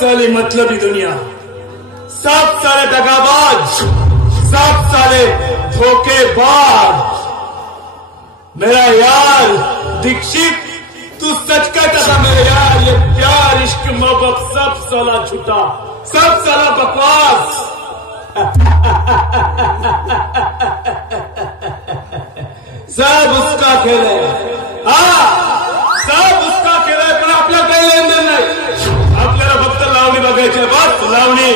साली मतलबी दुनिया, सब साले दगाबाज, सब साले धोखेबाज। मेरा यार दीक्षित, तू सच कहता था मेरे यार, ये प्यार इश्क मोहब्बत सब साला झूठा, सब साला बकवास। सब उसका खेल है, हाँ सब उसका खेळ आहे, पण आपला काही लेनदेन नाही। आपल्याला फक्त लावणी बघायची, बस लावणी।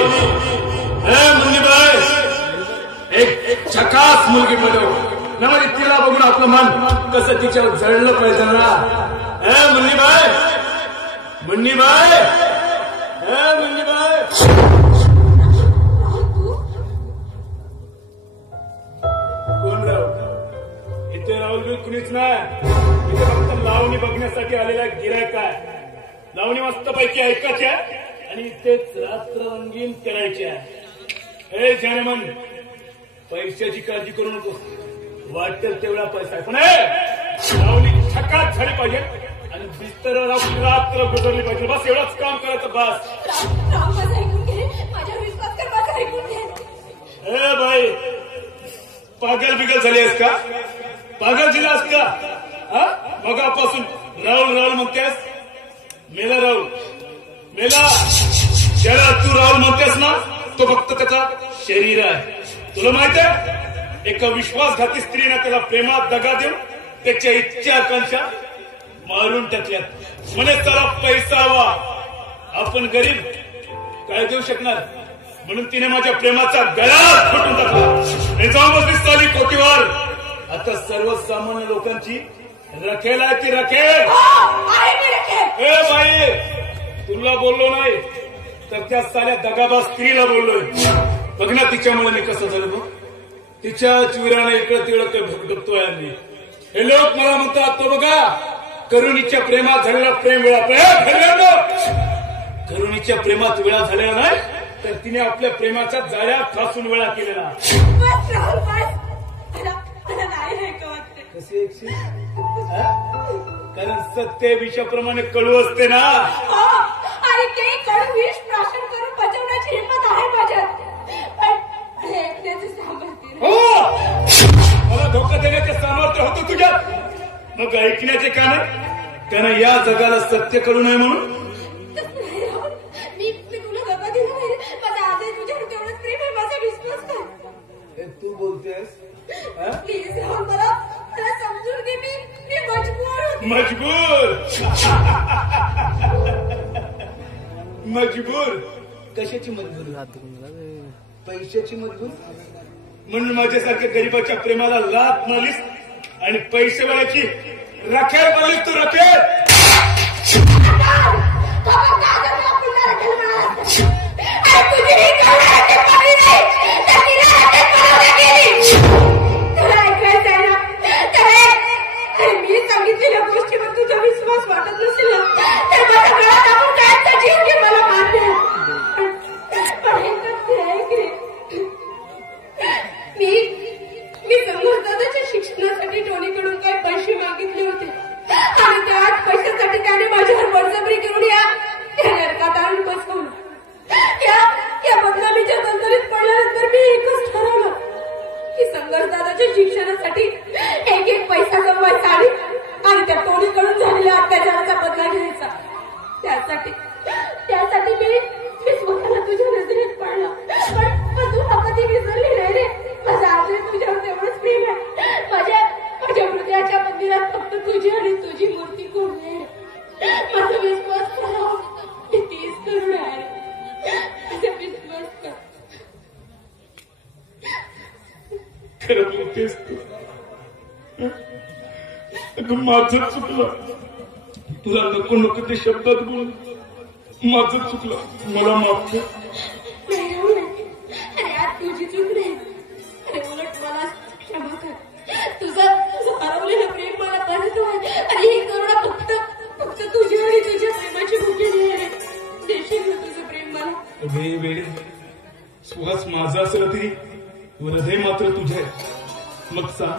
मुलगीबाई, एक झकास मुलगी पडो ना, म्हणजे तिला बघून आपलं मन कसं तिच्यावर जळलं पाहिजे ना। मुन्नीबाई, मुन्नीबाई, मुन्नीबाई। कोण राहुल? इथे राहुल बी कुणीच नाही, इथे फक्त लावणी बघण्यासाठी आलेला गिरायक आहे। लावणी मस्तपैकी ऐकायची आहे आणि तेच रात्र रंगीन करायची आहे। हे जानेमन, पैशाची काळजी करू नको, वाटेल तेवढा पैसा आहे, पण लावणी छकात झाली पाहिजे आणि बिस्तर रात्र गुजरली पाहिजे, बस एवढंच काम करायचं बस। ए बाई, पागल बिगल झाली आहेस का? पागल झालास का? मगापासून राहुल राहुल म्हणतेस, मेला राहुल मेला। ज्याला तू राहुल म्हणतेस ना, तो फक्त त्याचा शरीर आहे। तुला माहित आहे, एका विश्वासघाती स्त्रीने त्याला प्रेमात दगा देऊन त्याच्या इच्छा आकांक्षा मारून टाकल्यात। म्हणे त्याला पैसा हवा, आपण गरीब काय देऊ शकणार, म्हणून तिने माझ्या प्रेमाचा गळा फुटून टाकला। जाऊन बसली साली कोटीवर। आता सर्वसामान्य लोकांची रखेल आहे ती रखेल। ए बाई, तुला बोललो नाही तर त्या साल्या दगाबाज स्त्रीला बोललोय। बघ ना तिच्यामुळे मी कसं झालं, मग तिच्या चिवराने इकडं तिकडं ते भुकटतोय आम्ही। हे लोक मला म्हणतात, तो बघा करुणीच्या प्रेमात झालेला प्रेम वेळा, करुणीच्या प्रेमात वेळा झालेला नाही तर तिने आपल्या प्रेमाच्या जाळ्या फासून वेळा केलेला। कसे कारण सत्य विषाप्रमाणे कडू असते ना, आणि ते कडू विष प्राशन करून बचवण्याची हिंमत आहे माझ्यात, पण ऐकण्याचं सामर्थ्य हो, मला धोका देण्याचे सामर्थ्य होतं तुझ्यात, मग ऐकण्याचे का नाही? त्यानं या जगाला सत्य करू नये म्हणून मी तुला धोका दिला नाही, माझा आजही तुझ्यावर तेवढंच प्रेम आहे, माझा विश्वास कर। तू बोलतेस? प्लीज राहुल, मला समजून घे, मी मजबूर मजबूर कशाची मजबूर? पैशाची मजबूर? म्हणून माझ्यासारख्या गरीबाच्या प्रेमाला लात मारलीस आणि पैसे वाल्याची रखेल बनलीस तू, रखेल। मी सांगितलेल्या गोष्टीवर तुझा विश्वास वाटत नसेल तर माझ्या गळ्यात आपण काय जीव घे, मला मान्य। मी समोरच्या शिक्षणासाठी टोनीकडून काही पैसे मागितले होते आणि त्याच पैशासाठी त्याने माझ्यावर बळजबरी करून या नरकात आणून बसवलं। या बदनामीच्या दलदलीत पडल्यानंतर मी एकच ठरवलं की संघर्षदादाच्या शिक्षणासाठी एक पैसा जमवायचा आणि त्या टोनीकडून झालेल्या अत्याचाराचा बदला घ्यायचा। त्यासाठी मी स्वतःला तुझ्या नजरेत पाडला, पण तू कधी विसरली नाही रे। माझं आजही तुझ्यावर तेवढंच प्रेम आहे। माझ्या हृदयाच्या मंदिरात फक्त तुझी आणि तुझी मूर्ती कोरली आहे। माझा विश्वास करा, मी तीच करुण आहे, माझा विश्वास कर। खरं बोलतेस तू? माझं चुकलं, तुला नको नको ते शब्दात बोल, माझं चुकलं, मला माफ कर। तुझी चूक नाही, उलट मला क्षमा कर। तुझं हरवलेलं प्रेम मला परत आहे आणि ही करुणा फक्त तुझ्या आणि तुझ्या प्रेमाची भुकेली आहे। देशील ना तुझं प्रेम मला? वेळे सुहास माझा असलं तरी हृदय मात्र तुझे। मग सांग,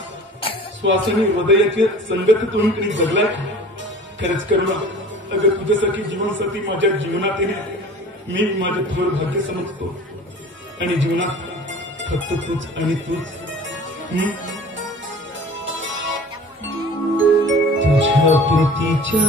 श्वासाने हृदयाची संगत तोंडकडे जगलाय खरंच करुणा? अगं तुझ्यासारखी जीवनसाथी माझ्या जीवनात येणे मी माझं थोर भाग्य समजतो आणि जीवनात फक्त तूच आणि तूच तुझ्या प्रीतीच्या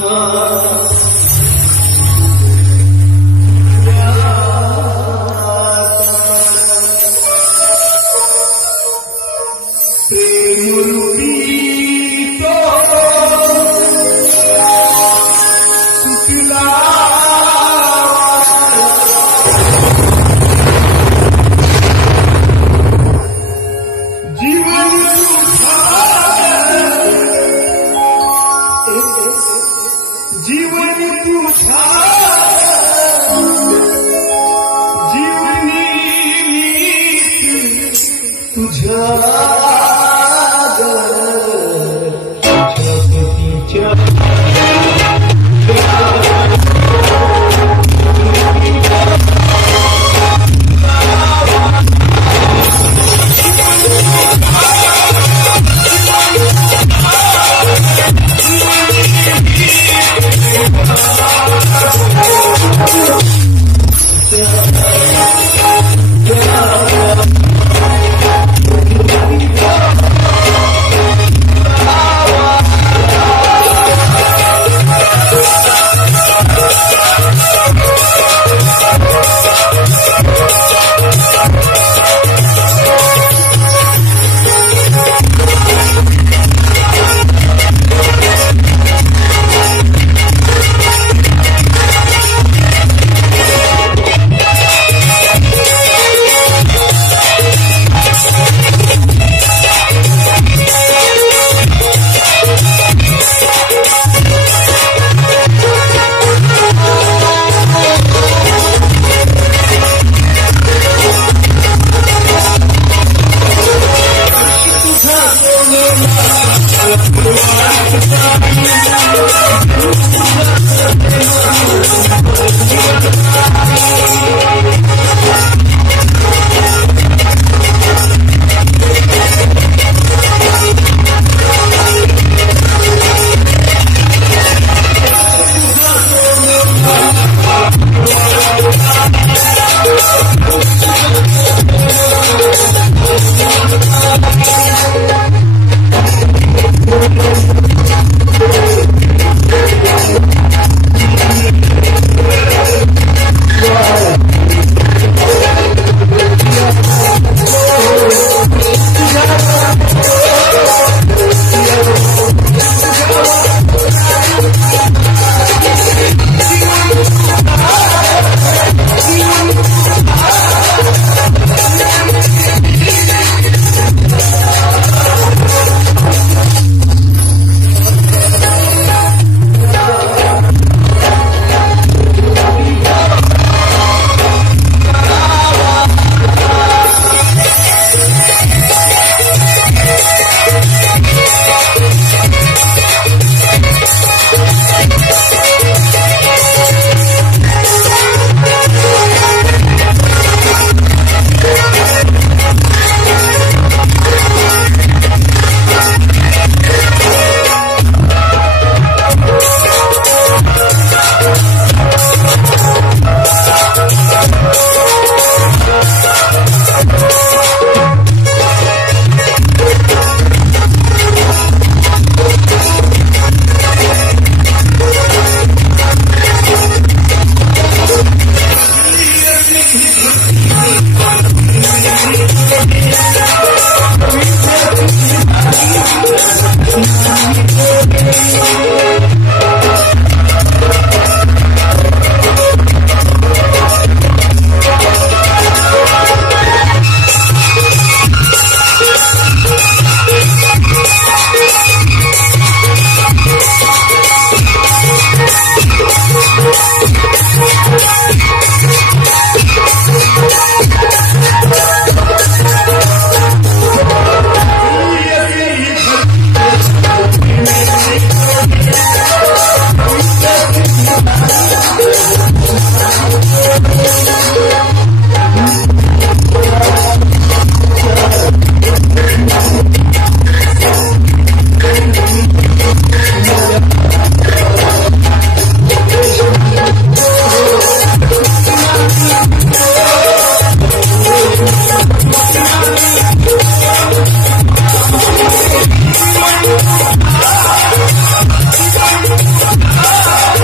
Thank you.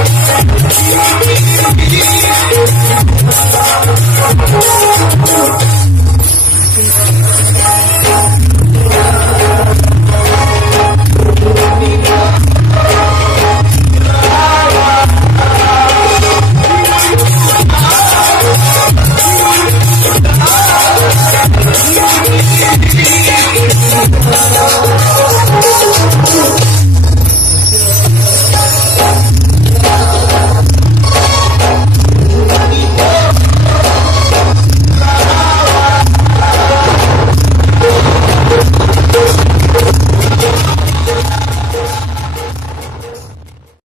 Thank you.